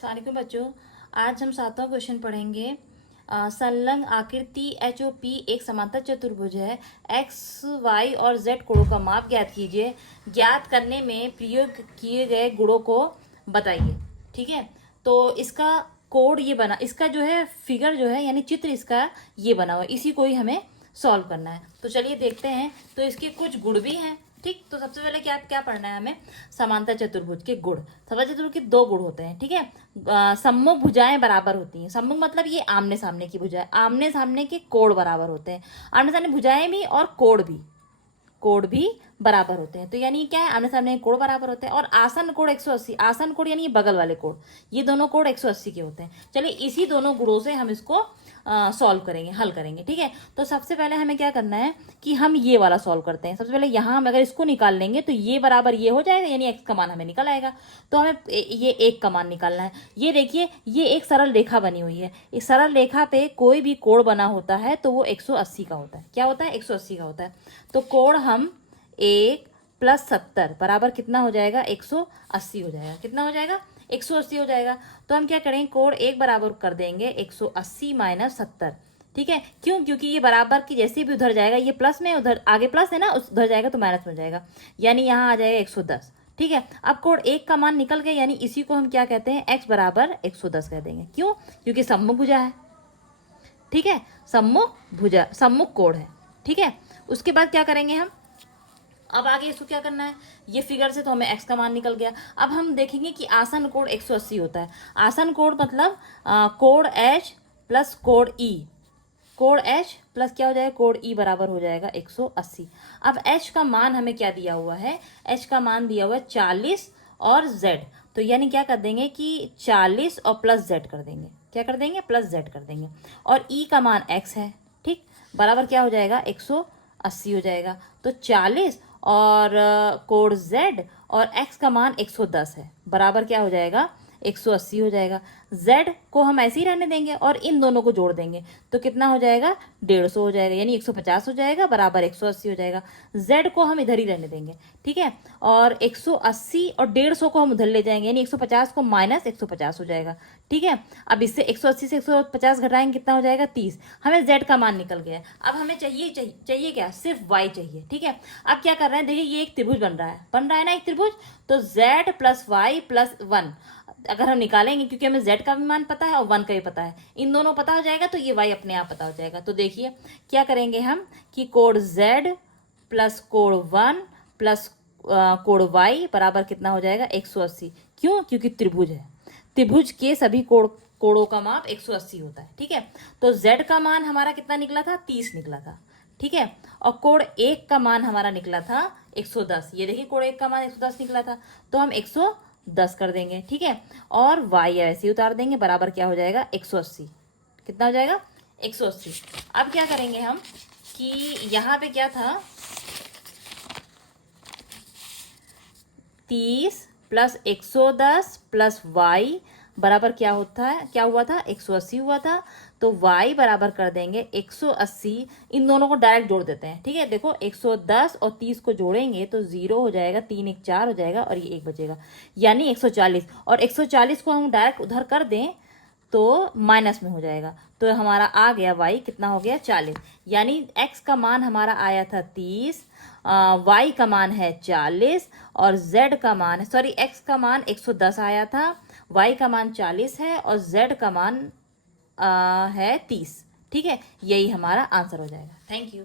अस्सलामुअलैकुम बच्चों, आज हम सातवां क्वेश्चन पढ़ेंगे। संलग्न आकृति HOP एक समांतर चतुर्भुज है। X, Y और Z कोणों का माप ज्ञात कीजिए। ज्ञात करने में प्रयोग किए गए गुणों को बताइए। ठीक है, तो इसका कोड ये बना, इसका जो है फिगर जो है यानी चित्र इसका ये बना हुआ है, इसी को ही हमें सॉल्व करना है। तो चलिए देखते हैं। तो इसके कुछ गुण भी हैं। ठीक, तो सबसे पहले क्या क्या पढ़ना है हमें? समांतर चतुर्भुज के गुण। समांतर चतुर्भुज के दो गुण होते हैं। ठीक है, सम्मुख भुजाएं बराबर होती हैं। सम्मुख मतलब ये आमने सामने की भुजाएं, आमने सामने के कोण बराबर होते हैं। आमने सामने भुजाएं भी और कोण भी बराबर होते हैं। तो यानी क्या है, आमने सामने कोण बराबर होते हैं। और आसन कोण 180, आसन कोण यानी ये बगल वाले कोण, ये दोनों कोण 180 के होते हैं। चलिए इसी दोनों गुणों से हम इसको सॉल्व करेंगे, हल करेंगे। ठीक है, तो सबसे पहले हमें क्या करना है कि हम ये वाला सॉल्व करते हैं। सबसे पहले यहाँ हम अगर इसको निकाल लेंगे तो ये बराबर ये हो जाएगा, यानी x का मान हमें निकल आएगा। तो हमें ये एक का मान निकालना है। ये देखिए, ये एक सरल रेखा बनी हुई है। इस सरल रेखा पे कोई भी कोण बना होता है तो वो 180 का होता है। क्या होता है? 180 का होता है। तो कोण हम 1 + 70 बराबर कितना हो जाएगा? 180 हो जाएगा। कितना हो जाएगा? 180 हो जाएगा। तो हम क्या करेंगे, कोण 1 बराबर कर देंगे 180 - 70। ठीक है, क्यों? क्योंकि ये बराबर की जैसे भी उधर जाएगा, ये प्लस में, उधर आगे प्लस है ना, उधर जाएगा तो माइनस में जाएगा, यानी यहाँ आ जाएगा 110। ठीक है, अब कोण 1 का मान निकल गया, यानी इसी को हम क्या कहते हैं? x बराबर 110 कह देंगे। क्यों? क्योंकि सम्मुख भुजा है। ठीक है, सम्मुख कोण है। ठीक है, उसके बाद क्या करेंगे हम? अब आगे इसको क्या करना है? ये फिगर से तो हमें x का मान निकल गया। अब हम देखेंगे कि आसन कोण 180 होता है। आसन कोण मतलब कोण h प्लस कोण e। कोण h प्लस क्या हो जाएगा? कोण e बराबर हो जाएगा 180। अब h का मान हमें क्या दिया हुआ है? h का मान दिया हुआ है 40 और z। तो यानी क्या कर देंगे कि 40 और प्लस z कर देंगे। क्या कर देंगे? प्लस z कर देंगे। और e का मान x है। ठीक, बराबर क्या हो जाएगा? 180 हो जाएगा। तो 40 और कोण z और x का मान 110 है, बराबर क्या हो जाएगा? 180 हो जाएगा। z को हम ऐसे ही रहने देंगे और इन दोनों को जोड़ देंगे तो कितना हो जाएगा? 150 हो जाएगा, यानी 150 हो जाएगा, बराबर 180 हो जाएगा। z को हम इधर ही रहने देंगे। ठीक है, और 180 और 150 को हम उधर ले जाएंगे, यानी 150 को माइनस 150 हो जाएगा। ठीक है, अब इससे 180 से 150 घटाएंगे, कितना हो जाएगा? 30। हमें z का मान निकल गया। अब हमें चाहिए क्या? सिर्फ y चाहिए। ठीक है, अब क्या कर रहे हैं? देखिए, ये एक त्रिभुज बन रहा है ना, एक त्रिभुज। तो z + y + 1 अगर हम निकालेंगे, क्योंकि हमें z का भी मान पता है और 1 का भी पता है, इन दोनों पता हो जाएगा तो ये y अपने आप पता हो जाएगा। तो देखिए क्या करेंगे हम कि कोण z प्लस कोण 1 प्लस कोण y बराबर कितना हो जाएगा? 180। क्यों? क्योंकि त्रिभुज है। त्रिभुज के सभी कोणों का माप 180 होता है। ठीक है, तो z का मान हमारा कितना निकला था? 30 निकला था। ठीक है, और कोण 1 का मान हमारा निकला था 110। ये देखिए, कोण 1 का मान 110 निकला था, तो हम 110 कर देंगे। ठीक है, और y ऐसे ही उतार देंगे, बराबर क्या हो जाएगा? 180। कितना हो जाएगा? 180। अब क्या करेंगे हम कि यहाँ पे क्या था? 30 + 110 + y बराबर क्या होता है? क्या हुआ था? 180 हुआ था। तो y बराबर कर देंगे 180। इन दोनों को डायरेक्ट जोड़ देते हैं। ठीक है, देखो 110 और 30 को जोड़ेंगे तो 0 हो जाएगा, 3 1 4 हो जाएगा और ये 1 बचेगा, यानी 140। और 140 को हम डायरेक्ट उधर कर दें तो माइनस में हो जाएगा। तो हमारा आ गया y कितना हो गया? 40। यानी x का मान हमारा आया था 30, y का मान है 40 और z का मान, सॉरी, x का मान 110 आया था, y का मान 40 है और z का मान है 30। ठीक है, यही हमारा आंसर हो जाएगा। Thank you.